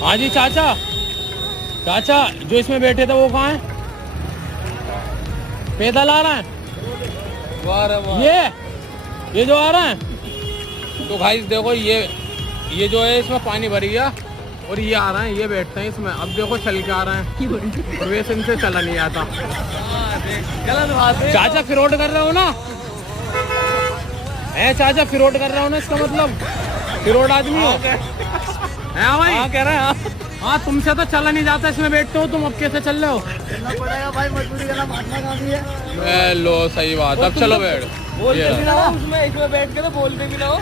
हाँ जी चाचा, चाचा जो इसमें बैठे थे वो कहाँ है? पैदल आ रहा है ये जो आ रहा है। तो भाई देखो ये जो है इसमें पानी भरी गया और ये आ रहा है, ये बैठते हैं इसमें। अब देखो चल के आ रहे हैं और वैसे इनसे चला नहीं आता। गलत बात है चाचा, फिरोड कर रहे हो ना? है चाचा, फिरोड कर रहे हो ना? इसका मतलब फिरोड आदमी हो है भाई? हाँ कह रहे हैं। हाँ तुमसे तो चला नहीं जाता, इसमें बैठते हो तुम, अब कैसे चल रहे हो? पड़ेगा भाई, मजबूरी करना महात्मा गांधी है। लो सही बात, अब चलो बैठ बोलते भी ना हो उसमें, इसमें बैठ के तो बोलते भी ना हो।